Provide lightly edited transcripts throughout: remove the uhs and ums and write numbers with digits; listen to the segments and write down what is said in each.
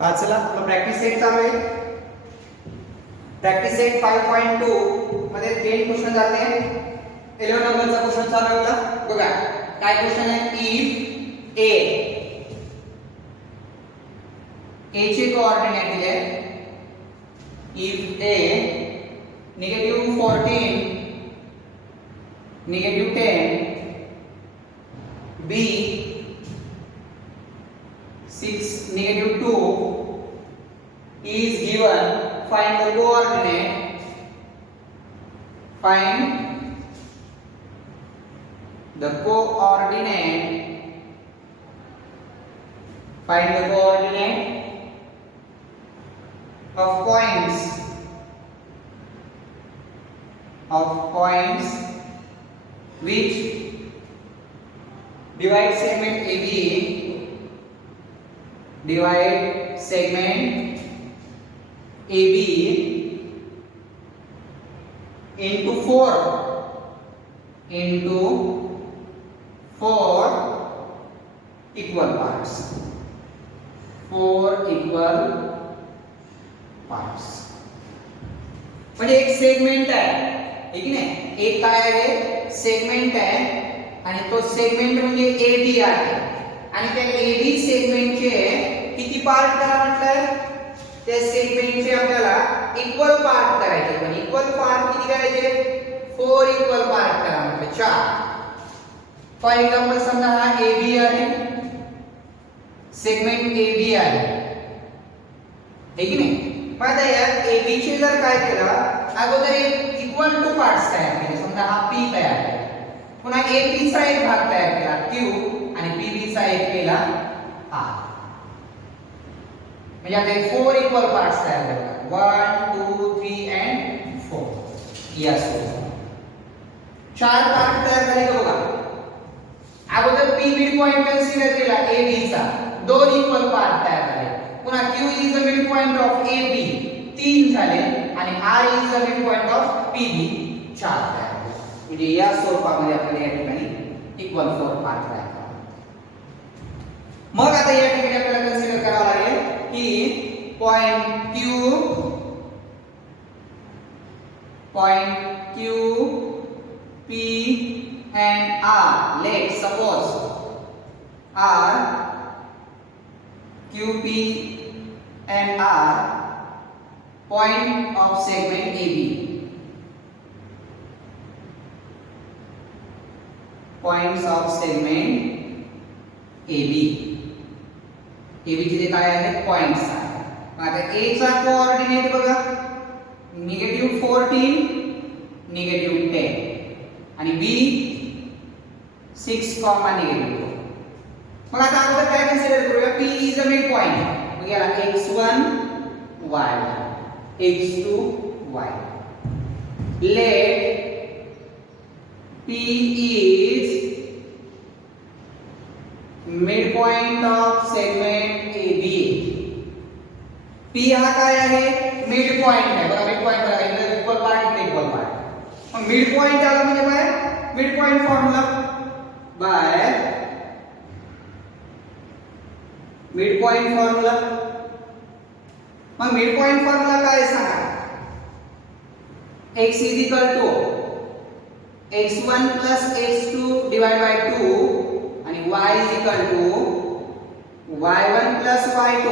चला मग practice set चालू आहे. प्रॅक्टिस सेट 5.2 मध्ये 10 क्वेश्चन झाले आहेत. 11 नंबरचा क्वेश्चन चालू आहे आपला. बघा काय क्वेश्चन आहे. इफ ए चे कोऑर्डिनेट दिले आहेत. If A -14 -10 b 6 -2 is given, find the coordinate, find the coordinate, find the coordinate of points which divide segment AB, divide segment AB into four equal parts. 4 equal parts. म्हणजे एक segment आहे, ठीक नाही. एक काय आहे, सेगमेंट आहे आणि तो सेगमेंट म्हणजे AB आहे आणि त्या AB सेगमेंटचे किती पार्ट करा म्हटलंय. त्या सेगमेंटचे आपल्याला इक्वल पार्ट करायचे. पण इक्वल पार्ट किती करायचे, 4 इक्वल पार्ट करा म्हटलं, 4. फॉर एक्झाम्पल समजा हा AB आहे, सेगमेंट AB आहे, ठीक आहे नाही. मग आता या AB चे जर काय केलं, अगोदर एक इक्वल टू पार्ट्स तयार केले. समजा हा P तयार केला, पुन्हा AP चा एक भाग तयार केला Q आणि PB चा एक केला R. म्हणजे आता 4 इक्वल पार्ट्स तयार करतात. 1 2 3 and 4. यस, 4 पार्ट तयार झाले का बघा. अगोदर P मिड पॉइंट कन्सिडर केला AB चा, 2 इक्वल पार्ट तयार झाले. पुन्हा Q is the mid point of AB, 3 झाले आणि R is the mid point of PB, 4 तयार झाले. म्हणजे या स्वरूपामध्ये आपल्याला या ठिकाणी इक्वल 4 पार्ट तयार करावे. मग आता या ठिकाणी आपल्याला कन्सिडर करावं लागेल की point Q, P and R. Let's suppose R, Q, P and R point of segment AB. Points of segment AB. AB चे काय आहेत, पॉइंट्स आहेत. आता A चा कोऑर्डिनेट बघा, -14 -10 आणि B 6, -2. मग आता अगोदर काय कन्सिडर करूया, P is the mid point. मग याला x1 y1 x2 y. Let P is midpoint of segment AB. P हा काय आहे, मिड पॉइंट आहे. बघा मिड पॉइंट बघा, इकडे इक्वल पार्ट, इकडे इक्वल पार्ट. मग मिड पॉइंट आला म्हणजे काय, mid point formula bye mid point formula. मग मिड पॉइंट फॉर्म्युला काय सांगा, x is equal to x1 plus x2 divided by 2 आणि y is equal to y1 plus y2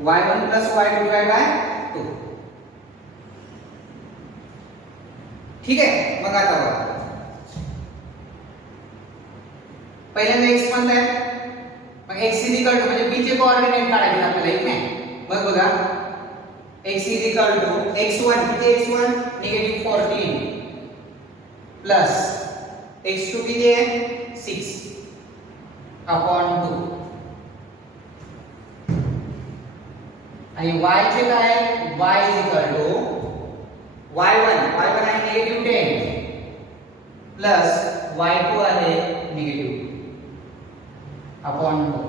divided by 2. ठीक आहे. मग आता बघा, पहिल्यांदा x1 आहे, मग x is equal to म्हणजे b चे कोऑर्डिनेट काढायचे आपल्याला, एक नाही. मग बघा x is equal to x1 किती, x1 -14 प्लस x2 किती आहे, 6 upon 2 आणि y चे काय, y is equal to y1 आहे -10 प्लस y2 आहे negative upon 2.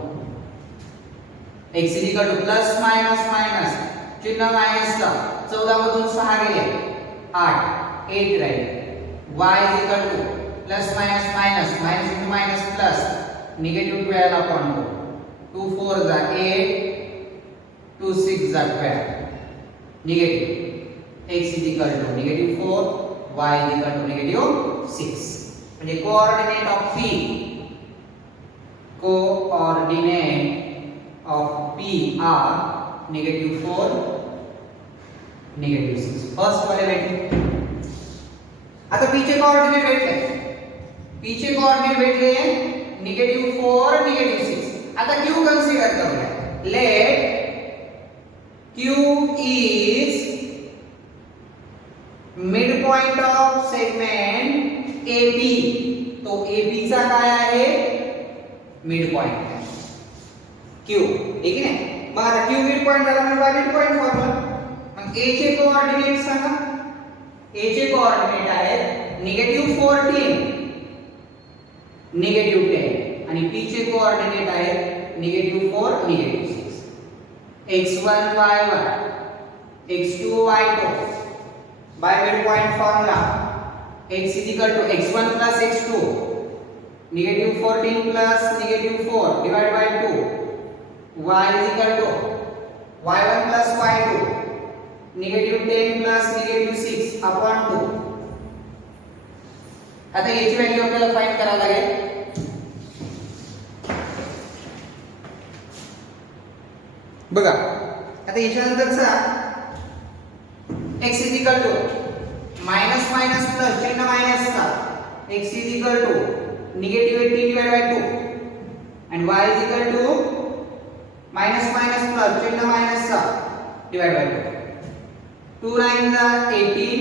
x is equal to plus minus चिन्ह मायनसचा 14 मधून 6 गेले 8 राहील. y is equal to plus minus minus minus into minus plus negative 12 upon 2 2 4 जा 8, 2 6 जा 12. Negative. x is equal to -4, y is equal to -6. म्हणजे coordinate of p, coordinate of p are -4, -6. First वाले भेटले. आता p चे coordinate भेटले. p चे coordinate भेटले -4, -6. आता q कन्सिडर करूया. Let q is midpoint of segment AB. तो AB चा काय आहे? मिडपॉइंट आहे Q. ठीक आहे. मग आता Q मिडपॉइंट झाला म्हणजे बाय मिडपॉइंट फॉर्म्युला. मग A चे कोऑर्डिनेट सांगा. A चे कोऑर्डिनेट आहेत -14, -10 आणि P चे कोऑर्डिनेट आहेत -4, -6. x1 y1, x2 y2 by midpoint formula. x is equal to x1 plus x2, -14 plus -4 divided by 2. y is equal to y1 plus y2, -10 plus -6 upon 2. आता याची value आपल्याला find करावी लागेल. बघा आता याच्यानंतरचा x is equal to minus minus plus चिन्ह minus का x is equal to -18 divided by 2 and y is equal to minus minus plus चिन्ह माइनस का divided by 2. 2 9 जा 18,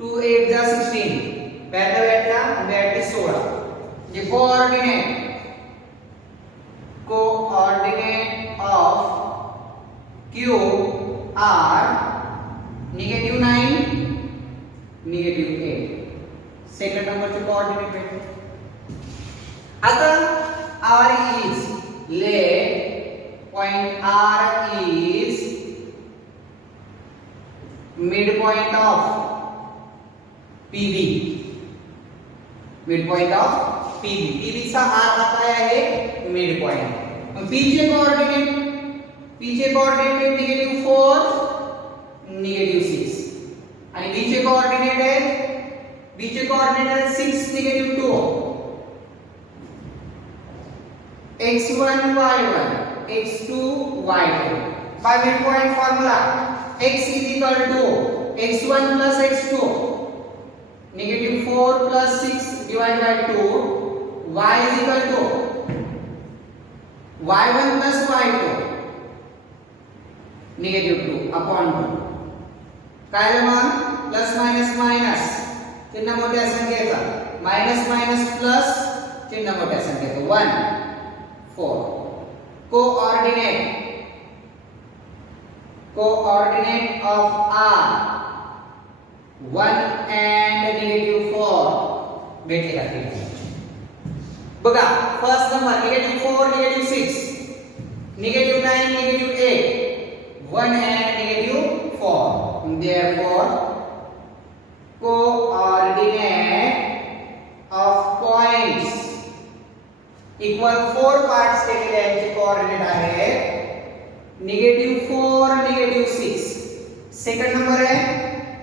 2 8 जा 16, बैठा बैठा 16. ये coordinate of q are -9, -8. Second नंबरचे कोऑर्डिनेट भेटले. आता r is let point r is midpoint of pb. midpoint of pb. pb चा r हा काय आहे? मिडपॉइंट. मग p चे कोऑर्डिनेट -4, -6 आणि b चे कोऑर्डिनेट आहे 6, -2. x1 y1, x2 y2 by midpoint formula. x is equal to x1 plus x2, -4 plus 6 divided by 2. y is equal to y1 plus y2, -2 upon 2. काय मग प्लस मायनस मायनस चिन्ह मोठ्या संख्येचा, minus minus plus चिन्ह मोठ्या संख्येचा 1 4. Coordinate of r 1 and -4 भेटले का? बघा first number -4, -6, -9, -8, 1 and -4. Therefore coordinate of points equal 4 parts केलेले यांचे कोऑर्डिनेट आहे -4, -6. सेकंड नंबर आहे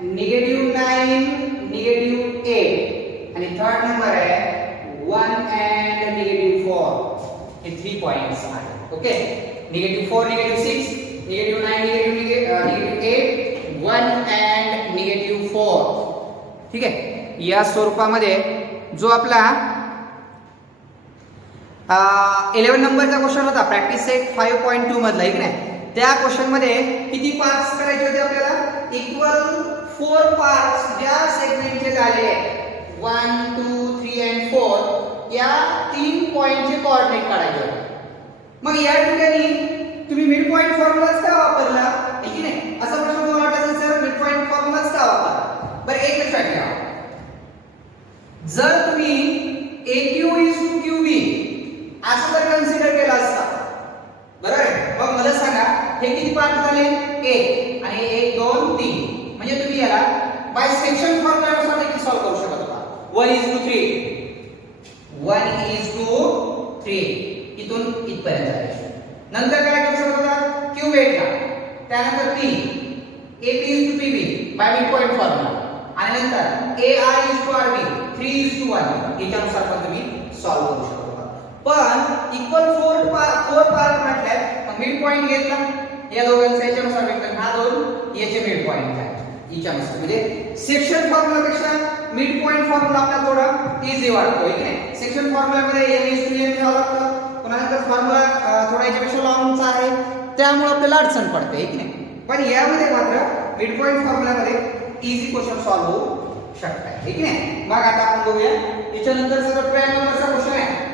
-9, -8 आणि थर्ड नंबर आहे 1 and -4. हे 3 पॉइंट्स आहेत. ओके. -4, -6, -9, -8, 1 and -4. ठीक आहे. या स्वरूपामध्ये जो आपला 11 नंबरचा क्वेश्चन होता प्रॅक्टिस सेट 5.2 मधला, एक नाही त्या क्वेश्चन मध्ये किती पार्ट्स करायचे होते आपल्याला? इक्वल 4 पार्ट्स ज्या सेगमेंटचे झाले 1 2 3 and 4 या 3 पॉइंटचे कोऑर्डिनेट काढायचे होते. मग या ठिकाणी तुम्ही मिड पॉइंट फॉर्म्युलाच का वापरला? ठीक आहे. असा प्रश्न तुम्हाला वाटत असेल सर मिड पॉइंट फॉर्म्युलाच का वापरला? बरं एक लक्षात घ्या, जर तुम्ही AQ is to QB असं जर कन्सिडर केला असता, बरोबर आहे, मग मला सांगा हे किती पार्ट झाले? 1 आणि 1 2 3. म्हणजे तुम्ही याला बाय सेक्शन फॉर्म्युलानुसार देखील सॉल्व्ह करू शकत होता. 1 is to 3, 1 is to 3. इथून इथपर्यंत आहे. नंतर काय करू शकतो क्यू भेटला, त्यानंतर P A P is to P B by mid point formula, आणि नंतर A R is to R B 3:1 याच्यानुसार पण तुम्ही सॉल्व्ह करू शकता. पण इक्वल फोर पार्ट म्हटल्यात मिड पॉइंट घेतला या दोघांचा, याच्यानुसार भेटलं हा दोन याचे मिड पॉइंट आहे याच्यानुसार. म्हणजे सेक्शन फॉर्म्युला पेक्षा मिड पॉइंट फॉर्म्युला आपल्याला थोडा इझी वाटतो की नाही. सेक्शन फॉर्म्युला मध्ये n is to n घ्यावं लागतं, पुन्हा नंतर फॉर्म्युला थोडा याच्यापेक्षा लॉंगचा आहे त्यामुळे आपल्याला अडचण पडते की नाही. पण यामध्ये मात्र मिड पॉइंट फॉर्म्युला मध्ये इझी क्वेश्चन सॉल्व्ह होऊ शकतात ठीक आहे. मग आता आपण बघूया याच्यानंतर सर 12 नंबरचा क्वेश्चन आहे.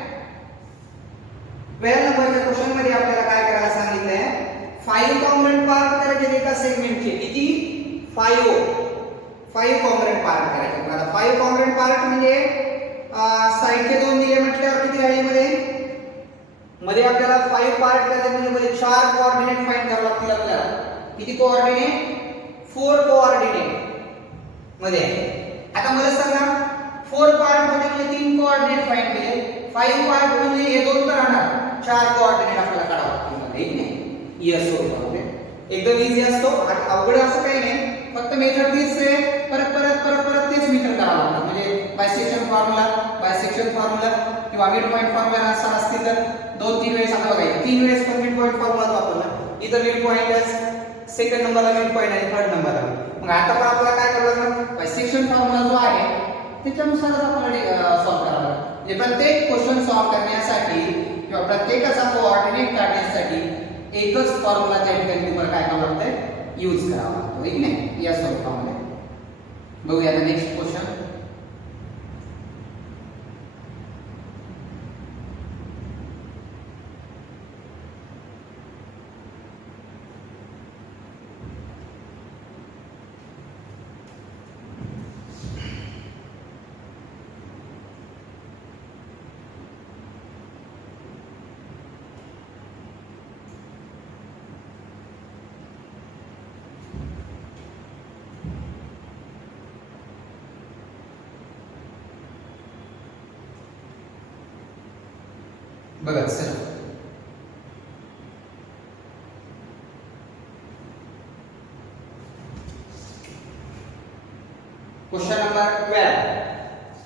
12 नंबरच्या क्वेश्चन मध्ये आपल्याला काय करायला सांगितलंय, 5 कॉम्पोनंट पार्ट करायचे एका सेगमेंटचे. किती? 5 कॉम्पोनंट पार्ट करायचे. आता 5 कॉम्पोनंट पार्ट म्हणजे साइडचे दोन दिले म्हटल्यावर किती राहिले मध्ये आपल्याला 5 पार्ट करायचे म्हणजे मध्ये 4 कोऑर्डिनेट फाइंड करावे लागतील आपल्याला. किती कोऑर्डिनेट? 4 कोऑर्डिनेट मध्ये. आता मला सांगा 4 पार्ट मध्ये म्हणजे 3 कोऑर्डिनेट फाइंड केले, 5 पार्ट म्हणजे हे दोन तर राहणार, 4 कोऑर्डिनेट आपल्याला काढावे लागतील मध्ये ठीक आहे. यस होतं एकदम इझी असतो, अवघड असं काही नाही. फक्त मेथड तीच आहे, परत परत परत परत तेच मेथड करावं लागतं. म्हणजे बायसेक्शन फॉर्म्युला किंवा मिड पॉइंट फॉर्म्युला असं असतील तर 2-3 वेळेस आता बघायचं. 3 वेळेस पण मिड पॉइंट फॉर्म्युला वापरला, इथं मिड पॉइंटच सेकंड नंबरला मिड पॉइंट आणि थर्ड नंबरला. मग आता पण आपल्याला काय करावं लागतं, बायसेक्शन फॉर्म्युला जो आहे त्याच्यानुसारच आपल्याला सॉल्व्ह करावा लागतं. म्हणजे प्रत्येक क्वेश्चन सॉल्व्ह करण्यासाठी किंवा प्रत्येकाचा कोऑर्डिनेट काढण्यासाठी एकच फॉर्म्युला त्या ठिकाणी तुम्हाला काय करावं लागतं, यूज करावा लागतो ठीक नाही या स्वरूपामध्ये. बघूया आता नेक्स्ट क्वेश्चन. बघा सर, क्वेश्चन नंबर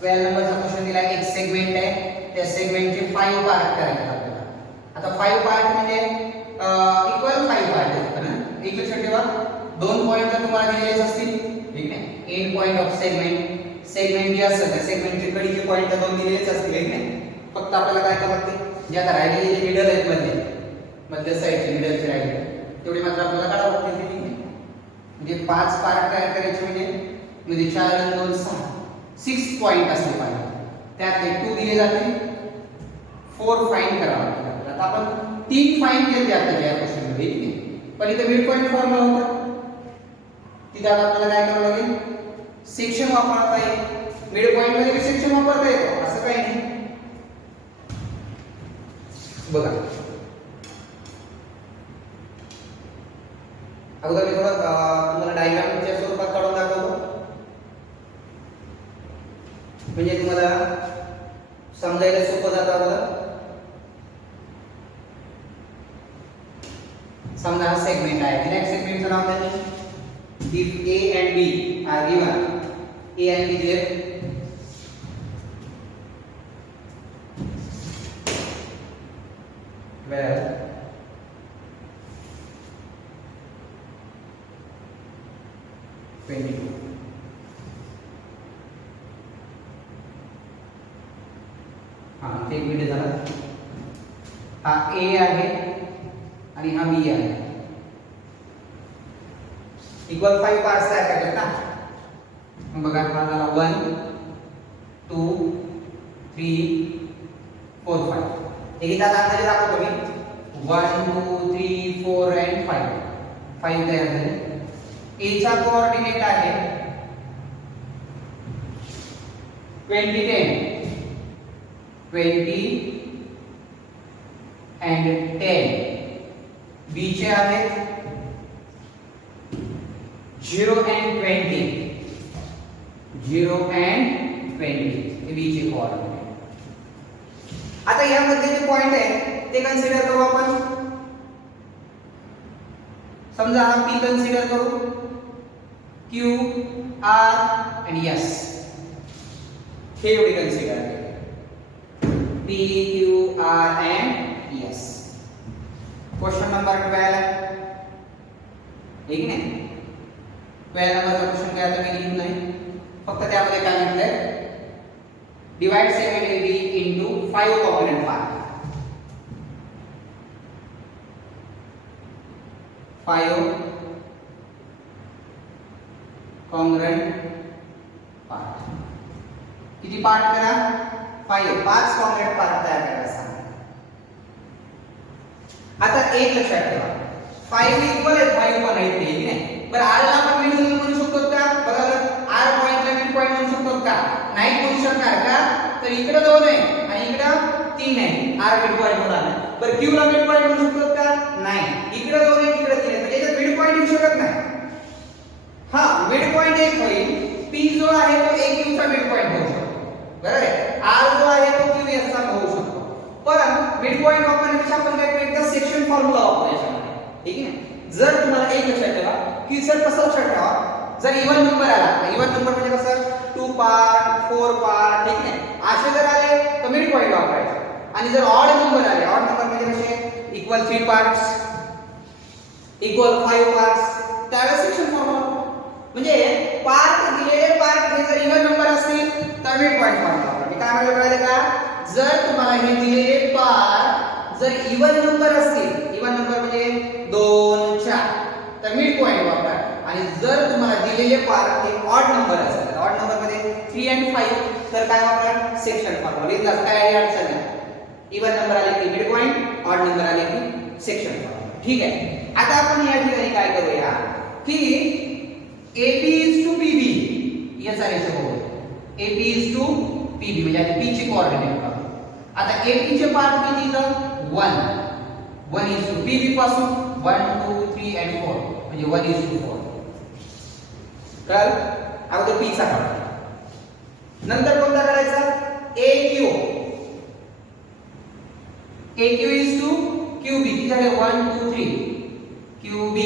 12 नंबरचा क्वेश्चन दिला. एक सेगमेंट आहे, त्या सेगमेंटचे 5 पार्ट करायचे आपल्याला. आता 5 पार्ट म्हणजे इक्वल 5 पार्ट आहेत ना. एक लक्षात ठेवा, 2 पॉइंट तर तुम्हाला दिलेलेच असतील ठीक नाही. एंड पॉइंट ऑफ सेगमेंट जे असेल त्या सेगमेंटचे कडीचे पॉइंट तर 2 दिलेलेच असतील ठीक नाही. फक्त आपल्याला काय करावं लागते, जे आता राहिलेले जे मिडल आहेत मध्य साइडचे मिडलचे राहिले तेवढे मात्र आपल्याला काढावं लागतील ठीक नाही. म्हणजे 5 पार्ट तयार करायचे म्हणजे 4 आणि 2 6 पॉइंट असले पाहिजे. त्यातले 2 दिले जातील, 4 फाइंड करावं लागतील. आता आपण 3 फाइंड केले आता या क्वेश्चन मध्ये ठीक नाही. पण इथे मिड पॉइंट फॉर्म्युला होता, तिथे आता आपल्याला काय करावं लागेल, सेक्शन वापरता येईल. मिड पॉइंट मध्ये सेक्शन वापरता येतो असं काही नाही. बघा अगोदर मी थोडं तुम्हाला डायग्रामच्या स्वरूपात काढून दाखवतो म्हणजे तुम्हाला समजायला सोपं जातं. अगोदर समजा हा सेगमेंट आहे, नेक्स्ट सेगमेंटचं नाव काय, if A and B are given, A and B दिले, where हा एक मिनिट झाला. हा A आहे आणि हा B आहे. इक्वल 5 पार्ट्स तयार करायचे ना. मग बघा हा झाला 1 2 3 4 5. एक इथं अंदाजे दाखवतो मी 1 2 3 4 and 5 तयार झाले. A चा कोऑर्डिनेट आहे 20 and 10. B चे आहेत 0 and 20 हे B चे कोऑर्डिनेट. आता यामध्ये जे पॉइंट आहे ते कन्सिडर करू आपण. समजा हा P कन्सिडर करू, Q, R and S हे एवढे कन्सिडर केले. P, Q, R and S. Question number 12 आहे, ठीक नाही. 12 नंबरचा क्वेश्चन काय आता मी लिहित नाही, फक्त त्यामध्ये काय म्हटलंय, divide segment AB into 5 component part. 5 congruent part. किती पार्ट करा? 5 कॉन्ग्रुएंट पार्ट तयार करायला सांगा. आता एक लक्षात ठेवा, 5 इक्वल आहे, 5 पण आहे ते नाही. बरं R ला आपण मिड म्हणू शकतो का? बघा बरं, R पॉइंटला मिड पॉइंट म्हणू शकतो का? नाही म्हणू शकणार का? तर इकडे 2 आहे आणि इकडे 3 आहे, R मिड पॉइंट होणार नाही. बरं Q ला मिड पॉइंट म्हणू शकतो का? नाही. इकडे 2 आहे, इकडे 3 आहे, म्हणजे याच्यात मिड पॉइंट येऊ शकत नाही. हा मिड पॉइंट एक होईल, P जो आहे तो AQ चा मिड पॉइंट होऊ शकतो, बरोबर आहे. R जो आहे तो QS चा होऊ शकतो. पण मिड पॉइंट वापरण्यापेक्षा आपण काय करायचं, सेक्शन फॉर्म्युला वापरायचा, ठीक आहे. जर तुम्हाला एक लक्षात ठेवा की सर कसं लक्षात ठेवा, जर इवन नंबर आला, इवन नंबर म्हणजे कसं 2 पार्ट 4 पार्ट, ठीक आहे, असे जर आले तर मिड पॉइंट वापरायचा. आणि जर ऑड नंबर आले, ऑड नंबर म्हणजे कसे, इक्वल 3 पार्ट्स, इक्वल 5 पार्ट्स, त्यावेळेस सेक्शन फॉर्म्युला. म्हणजे पार्ट दिलेले पार्ट हे जर इवन नंबर असतील तर मिड पॉइंट फॉर्म्युला वापरा. मी काय म्हणाले कळलं का? जर तुम्हाला हे दिलेले पार्ट जर इवन नंबर असतील, इवन नंबर म्हणजे 2 4, तर मिड पॉइंट वापरा. आणि जर तुम्हाला दिलेले पार्ट हे ऑड नंबर असेल, तर ऑड नंबर मध्ये 3 आणि 5, तर काय वापरा, सेक्शन फॉर्म्युला. इथलाच काय अडचण नाही. इवन नंबर आले की मिड पॉइंट, ऑड नंबर आले की सेक्शन फॉर्म्युला, ठीक आहे. आता आपण या ठिकाणी काय करूया की AB is to PB याचा रेशो बघू. AB is to PB म्हणजे आता P चे कोऑर्डिनेट काढू. आता AB चे पार्ट किती इथं 1 is to PB पासून 1 2 3 and 4 म्हणजे 1 is to 4. कळलं? अगोदर P चा काढा, नंतर कोणता काढायचा, AQ. AQ is to QB किती झाले 1 2 3 QB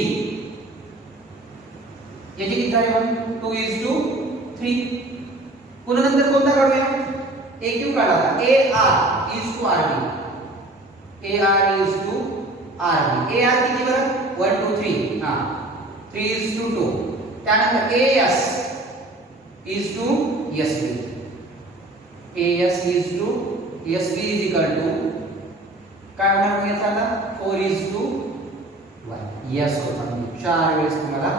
याचे किती झाले 1 2 is to 3. पुन्हा नंतर कोणता काढूया, AQ काढा. AR is to RB, AR is to RB. AR किती बरं 1 2 3, हां 3 is to 2. त्यानंतर AS is to SB, AS is to SB is equal to काय होणार याचा आता 4 is to 1. यस होता, 4 वेळेस तुम्हाला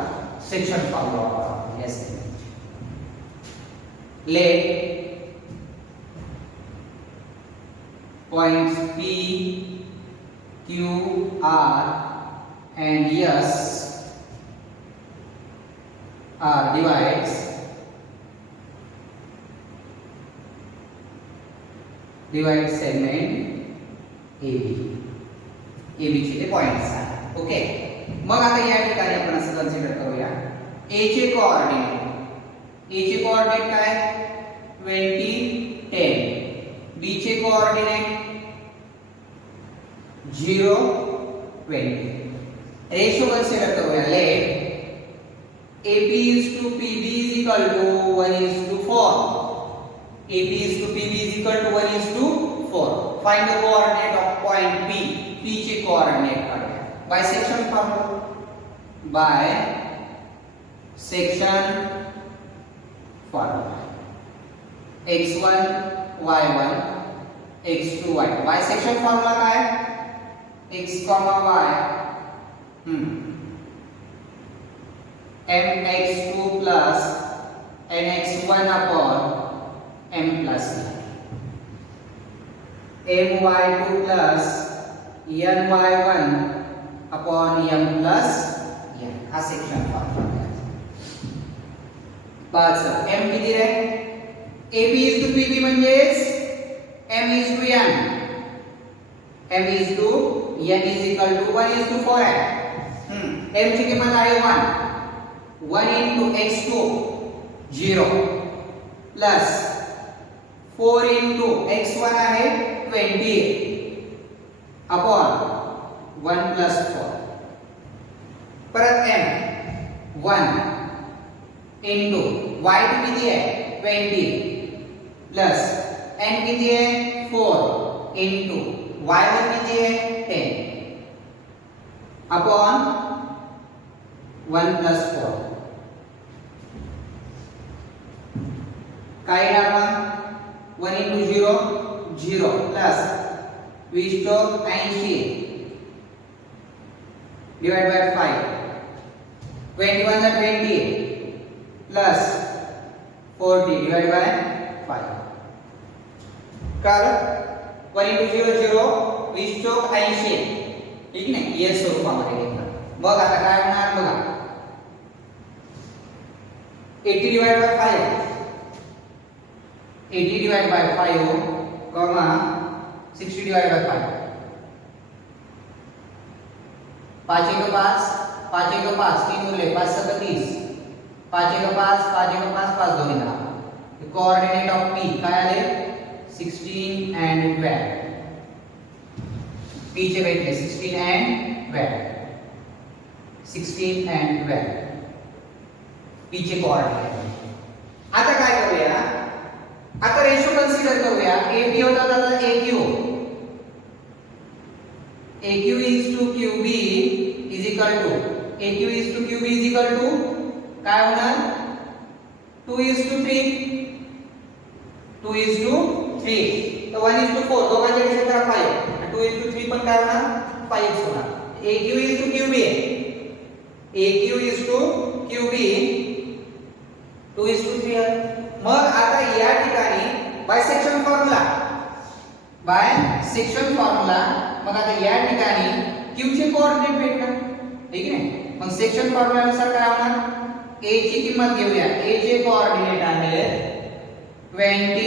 सेक्शन फॉर्म्युला वापरावा. Yes. Let points P, Q, R and S are divides segment AB. AB चे ते पॉइंट्स आहेत. ओके, मग आता या ठिकाणी आपण असं कन्सिडर करूया, A चे कोऑर्डिनेट, A चे कोऑर्डिनेट काय 20 10, B चे कोऑर्डिनेट 0 20. रेशो कन्सिडर करूया. Let AP is to PB is equal to 1 is to 4. AP is to PB is equal to 1 is to 4. Find the coordinate of point P. P चे coordinate काढूया by section formula. By section formula. x1 y1 x2 y. Y section formula काय? x, y mx2 plus nx1 upon m plus n, my2 plus ny1 upon m plus n. हा section formula आहे. पाच m किती रे? ab is to pb म्हणजेच m is to n. m is to n is equal to 1 is to 4 आहे. m ची किंमत आहे 1. 1 into x2 0 plus 4 into x1 आहे 20 अपॉन 1 प्लस 4 परत m 1 इंटू y टू किती आहे 20 प्लस n किती आहे 4 इंटू y1 किती आहे 10 अपॉन 1 प्लस 4 काय येणार मग 1 into 0 0 plus 20 Chowk 80 divide by 5 21 चा 20 प्लस 40 डिवाइड बाय 5 कर 1 इंटू 0 0 20 चौक 80 ठीक नाही या स्वरूपामध्ये घेतलं मग आता काय होणार बघा 80 divide by 5 80 divided by 5 comma 60 divided by 5 5 एक 5 5 एक 5 3 उरले 5 7 30 5 एक 5 5 एक 5 5 2 10 the coordinate of p काय आले 16 and 12 p चे भेटले 16 and 12 16 and 12 p चे coordinate आता काय करूया आता रेशो कन्सिडर करूया AB होता आता AQ AQ is to QB is equal to AQ is to QB is equal to काय होणार 2 is to 3 2 is to 3 तर 1 is to 4 दोघांचे रेशो करा 5 आणि 2 is to 3 पण काय होणार 5 होणार AQ is to QB AQ is to QB 2 is to 3 मग आता या ठिकाणी बायसेक्शन फॉर्म्युला मग आता या ठिकाणी q चे कोऑर्डिनेट भेटणार ठीक आहे मग सेक्शन फॉर्म्युला नुसार काय होणार a ची किंमत घेऊया a चे कोऑर्डिनेट आहे 20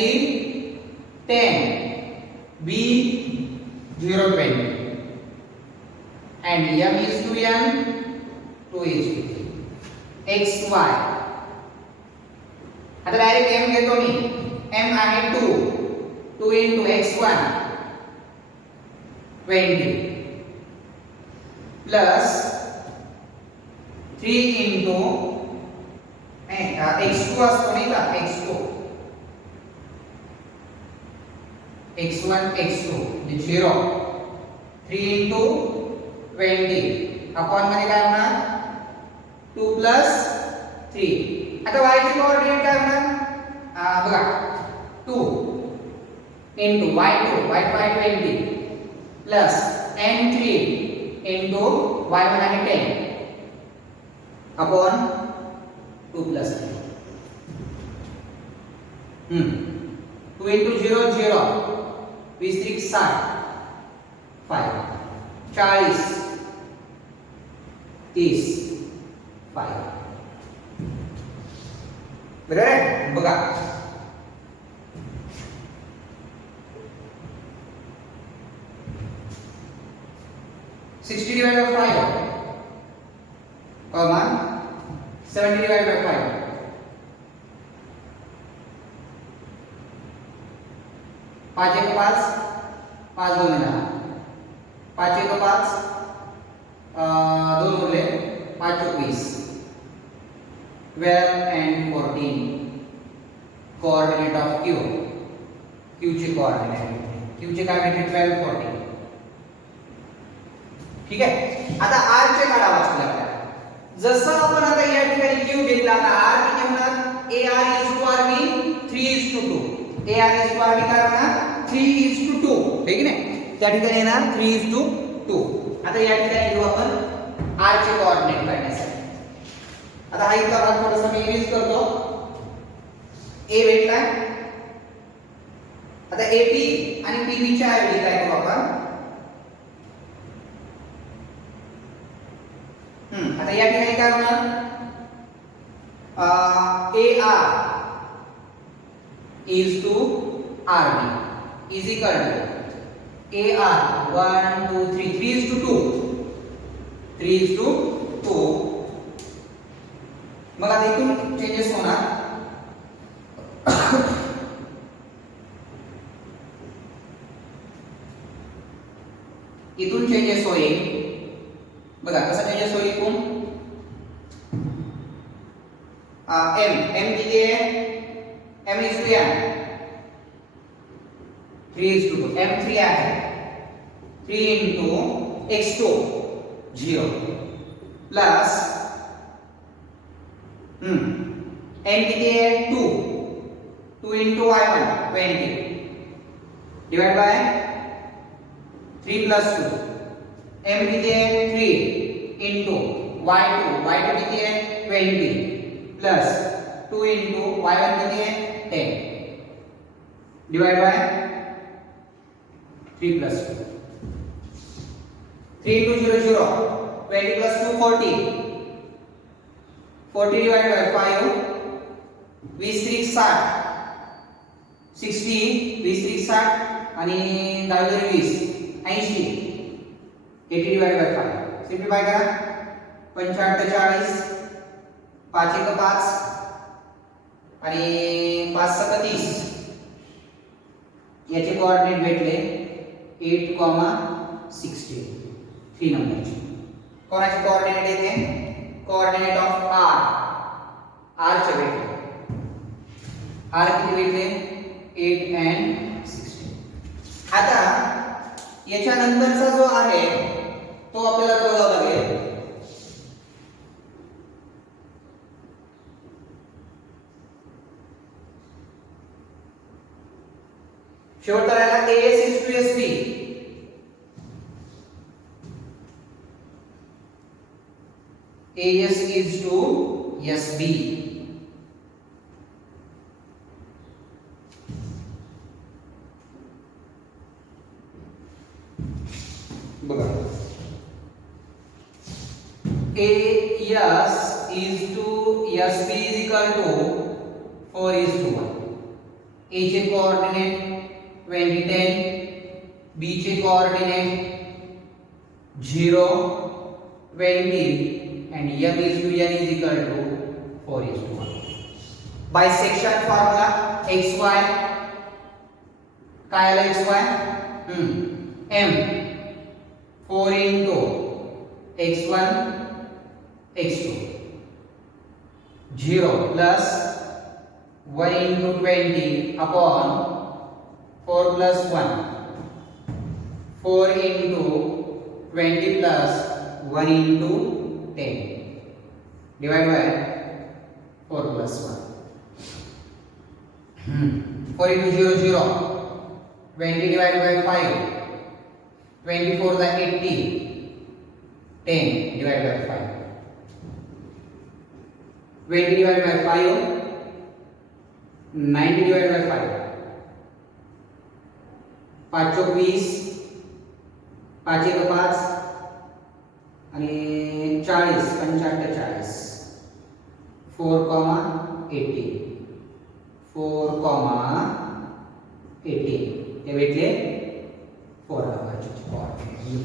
10 b 0 20 and m is to n 2 is to x y आता डायरेक्ट m घेतो मी m आहे 2 2 into x1 20 plus 3 into x2 असतो नाही का x2 x1 x2 0 3 into 20 upon मध्ये काय होणार 2 plus 3 आता y चे कोऑर्डिनेट काय होणार बघा 2 into y2 20 plus n3 into y1 आहे 10 upon 2 plus 3 2 into 0 0 20 3 60 5 40 30 5 बरोबर बघा 60 divided by 5 comma 70 divided by 5 5 एक 5 5 2 10 5 एक 5 2 उरले 5 20 12 and 14 coordinate of q q चे coordinate q चे काय भेटले 12 14 ठीक आहे आता r चे काढावं लागतं जसं आपण आता या ठिकाणी q घेतला आता r किती होणार ar is to rb 3 is to 2 ar is to rb काय होणार 3 is to 2 ठीक आहे त्या ठिकाणी येणार 3 is to 2 आता या ठिकाणी घेऊ आपण r चे कोऑर्डिनेट काढण्यासाठी आता हा इथला भाग थोडासा मी इरेज करतो a भेटला आता AP आणि PB च्या ऐवजी काय करू आपण आता या ठिकाणी काय होणार AR is to RB is equal to AR 1 2 3 3 is to 2 3 is to 2 मग आता इथून चेंजेस होणार इथून चेंजेस होईल बघा कसा चेंजेस होईल इथून एम किती आहे M is to M 3 is to 2 m3 आहे 3 into x2 0 plus n किती आहे 2 2 into y1 20 divide by 3 plus 2 m किती आहे 3 into y2 किती आहे 20 plus 2 into y1 किती आहे 10 divide by 3 plus 2 3 into 0 0 20 plus 2 40 40 divided by 5 20 3 60 60 20 3 60 आणि 10 20 80 80 divided by 5 सिम्प्लिफाय करा 85 40 5 1 5 आणि 5 7 30 याचे कोऑर्डिनेट भेटले 8, 16 3 नंबरचे कोणाचे कोऑर्डिनेट येते कोऑर्डिनेट ऑफ r चे भेटले r किती भेटले 8 and 16 आता याच्या नंतरचा जो आहे तो आपल्याला बघावा लागेल शेवटचा राहिला as is to sb as is to sb बघा as is to sb is equal to 4 is to 1 a चे कोऑर्डिनेट 20 10 b चे coordinate 0 20 and m is to n is equal to 4 is to 1 bisection formula xy काय आला xy m 4 into x1 x2 0 plus 1 into 20 upon 4 plus 1 4 into 20 plus 1 into 10 divided by 4 plus 1 4 into 0 0 20 divided by 5 24 the 80 10 divided by 5 20 divided by 5 90 divided by 5 5 चौक 20 5 एक 5 आणि 40 85 40 4,80 4,80 हे भेटले 4 नंबरचे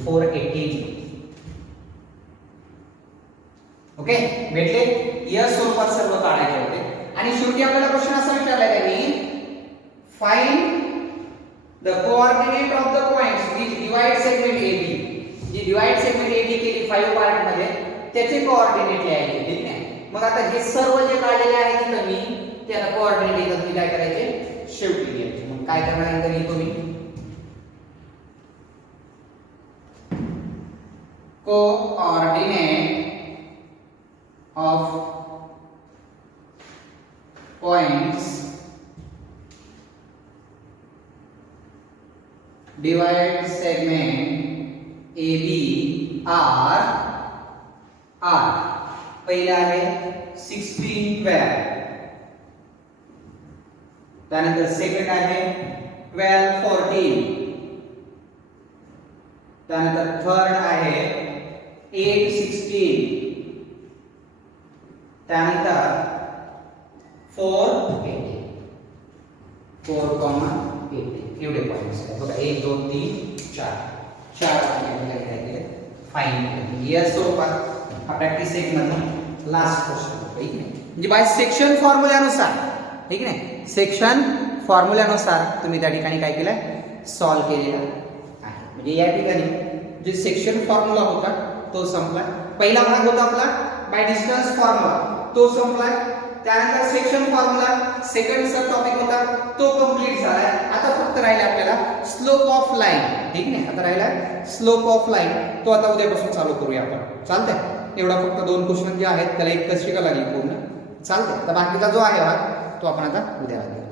480 okay भेटले या स्वरूपात सर्व काढायचे होते आणि शेवटी आपल्याला प्रश्न असा विचारला त्यांनी find the coordinate of the points which divide segment AB जी डिवाइड सेगमेंट AB केली 5 पार्ट मध्ये त्याचे कोऑर्डिनेट लिहायचे ठीक आहे मग आता हे सर्व जे काढलेले आहे तिथे मी त्याला कोऑर्डिनेट येतात मी काय करायचे शेवटी लिहायचे मग काय करणार आहे तरी तुम्ही coordinate of points divide segment AB are पहिला आहे 16 12 त्यानंतर सेकंड आहे 12 14 त्यानंतर थर्ड आहे 8 16 त्यानंतर 480 एवढे पॉइंट्स आहेत बघा 1 2 3 4 आपल्याला फाईन या स्वरूपात हा प्रॅक्टिस सेट मधला लास्ट क्वेश्चन ठीक आहे म्हणजे बाय सेक्शन फॉर्म्युल्यानुसार ठीक आहे सेक्शन फॉर्म्युल्यानुसार तुम्ही त्या ठिकाणी काय केलं सॉल्व केलेलं आहे म्हणजे या ठिकाणी जे सेक्शन फॉर्म्युला होता तो संपलाय. पहिला भाग होता आपला बाय डिस्टन्स फॉर्म्युला, तो संपलाय. त्यानंतर सेक्शन फॉर्म्युला सेकंड सब टॉपिक होता तो कंप्लीट झालाय. आता फक्त राहिला आपल्याला स्लोप ऑफ लाईन. ठीक नाही, आता राहिला स्लोप ऑफ लाईन, तो आता उद्यापासून चालू करूया आपण. चालतंय. एवढा फक्त 2 क्वेश्चन जे आहेत त्याला एक शिका लागली पूर्ण. चालतंय. तर बाकीचा जो आहे भाग तो आपण आता उद्या घेऊ.